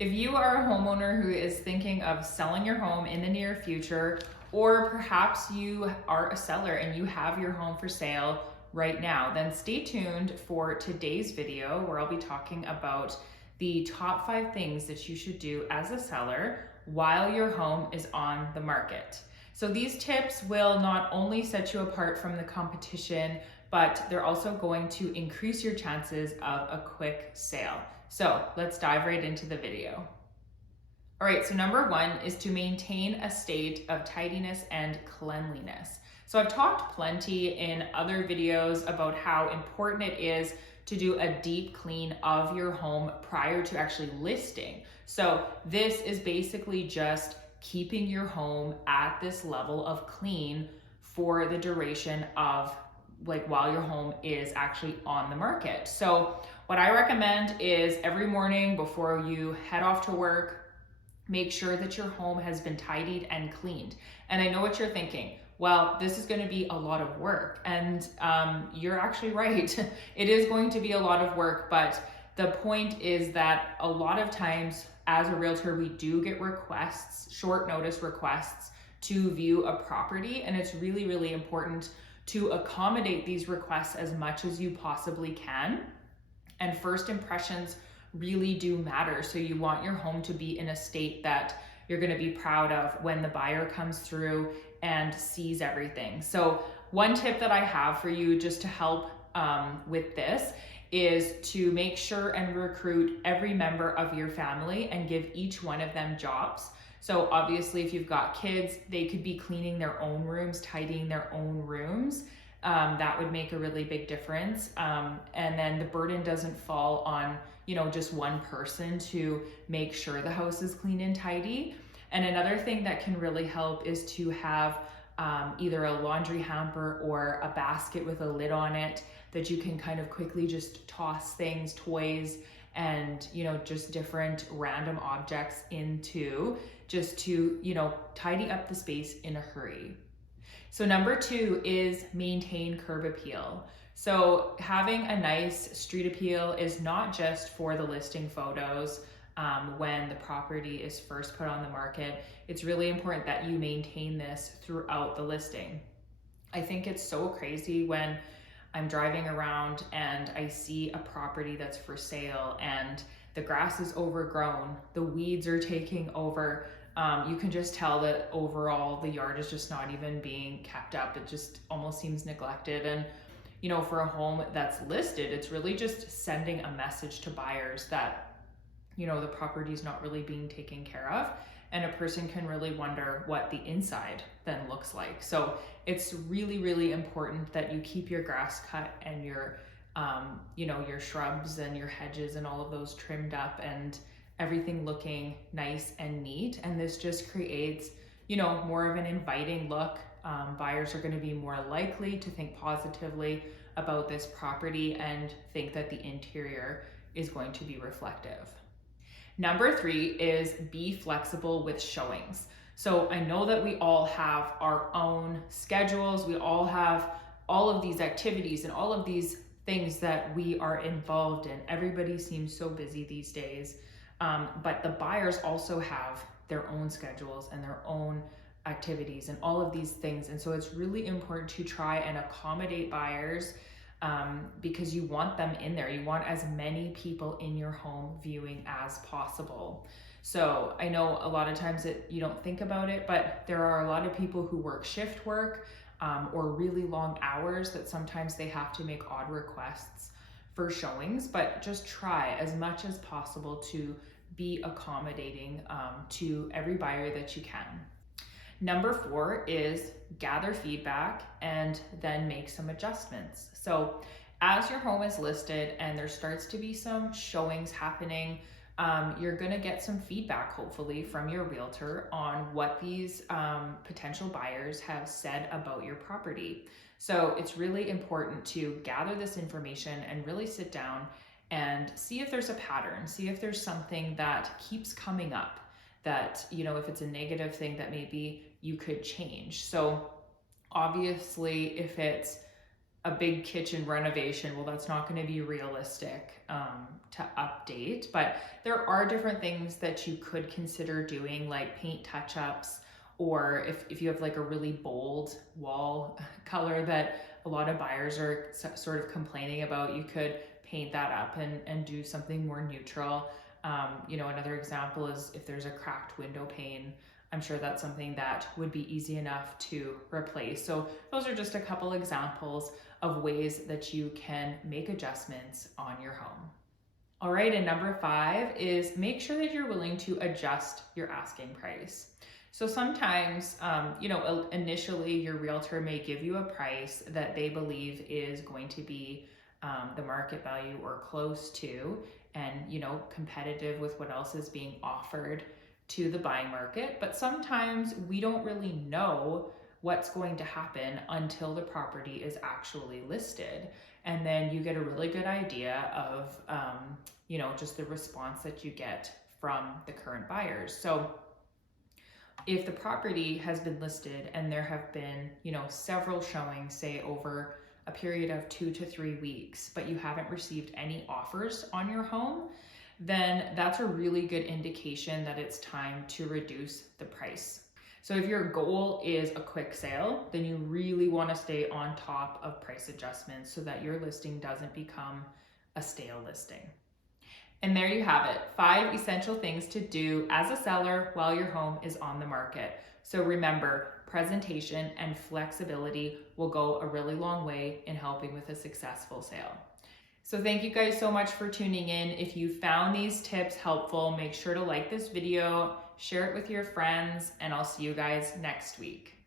If you are a homeowner who is thinking of selling your home in the near future, or perhaps you are a seller and you have your home for sale right now, then stay tuned for today's video where I'll be talking about the top 5 things that you should do as a seller while your home is on the market. So these tips will not only set you apart from the competition, but they're also going to increase your chances of a quick sale. So let's dive right into the video. All right, so number 1 is to maintain a state of tidiness and cleanliness. So I've talked plenty in other videos about how important it is to do a deep clean of your home prior to actually listing. So this is basically just keeping your home at this level of clean for the duration of while your home is actually on the market. So what I recommend is every morning before you head off to work, make sure that your home has been tidied and cleaned. And I know what you're thinking. Well, this is going to be a lot of work. And you're actually right. It is going to be a lot of work. But the point is that a lot of times as a realtor, we do get requests, short notice requests to view a property. And it's really, really important to accommodate these requests as much as you possibly can. And first impressions really do matter. So you want your home to be in a state that you're going to be proud of when the buyer comes through and sees everything. So one tip that I have for you just to help with this is to make sure and recruit every member of your family and give each one of them jobs. So obviously if you've got kids, they could be cleaning their own rooms, tidying their own rooms. That would make a really big difference. And then the burden doesn't fall on, just one person to make sure the house is clean and tidy. And another thing that can really help is to have either a laundry hamper or a basket with a lid on it that you can kind of quickly just toss things, toys, and just different random objects into, just to tidy up the space in a hurry. So number 2 is maintain curb appeal. So having a nice street appeal is not just for the listing photos when the property is first put on the market. It's really important that you maintain this throughout the listing. I think it's so crazy when I'm driving around and I see a property that's for sale and the grass is overgrown, the weeds are taking over. You can just tell that overall the yard is just not even being kept up. It just almost seems neglected. And for a home that's listed, it's really just sending a message to buyers that the property is not really being taken care of, and a person can really wonder what the inside then looks like. So it's really, really important that you keep your grass cut and your your shrubs and your hedges and all of those trimmed up and everything looking nice and neat. And this just creates more of an inviting look. Buyers are going to be more likely to think positively about this property and think that the interior is going to be reflective. Number 3 is be flexible with showings. So I know that we all have our own schedules. We all have all of these activities and all of these things that we are involved in. Everybody seems so busy these days. But the buyers also have their own schedules and their own activities and all of these things. And so it's really important to try and accommodate buyers because you want them in there. You want as many people in your home viewing as possible. So I know a lot of times that you don't think about it, but there are a lot of people who work shift work or really long hours that sometimes they have to make odd requests for showings, but just try as much as possible to be accommodating to every buyer that you can. Number 4 is gather feedback and then make some adjustments. So as your home is listed and there starts to be some showings happening, you're gonna get some feedback hopefully from your realtor on what these potential buyers have said about your property. So it's really important to gather this information and really sit down and see if there's a pattern, see if there's something that keeps coming up that, if it's a negative thing that maybe you could change. So obviously if it's a big kitchen renovation, well, that's not going to be realistic to update, but there are different things that you could consider doing, like paint touch-ups, or if you have like a really bold wall color that a lot of buyers are sort of complaining about, you could paint that up and do something more neutral. You know, another example is if there's a cracked window pane, I'm sure that's something that would be easy enough to replace. So those are just a couple examples of ways that you can make adjustments on your home. All right, and number 5 is make sure that you're willing to adjust your asking price. So sometimes, you know, initially your realtor may give you a price that they believe is going to be the market value or close to, and, you know, competitive with what else is being offered to the buying market. But sometimes we don't really know what's going to happen until the property is actually listed. And then you get a really good idea of, you know, just the response that you get from the current buyers. So if the property has been listed and there have been, you know, several showings, say over a period of 2 to 3 weeks, but you haven't received any offers on your home, then that's a really good indication that it's time to reduce the price. So if your goal is a quick sale, then you really want to stay on top of price adjustments so that your listing doesn't become a stale listing. And there you have it, 5 essential things to do as a seller while your home is on the market. So remember, presentation and flexibility will go a really long way in helping with a successful sale. So thank you guys so much for tuning in. If you found these tips helpful, make sure to like this video, share it with your friends, and I'll see you guys next week.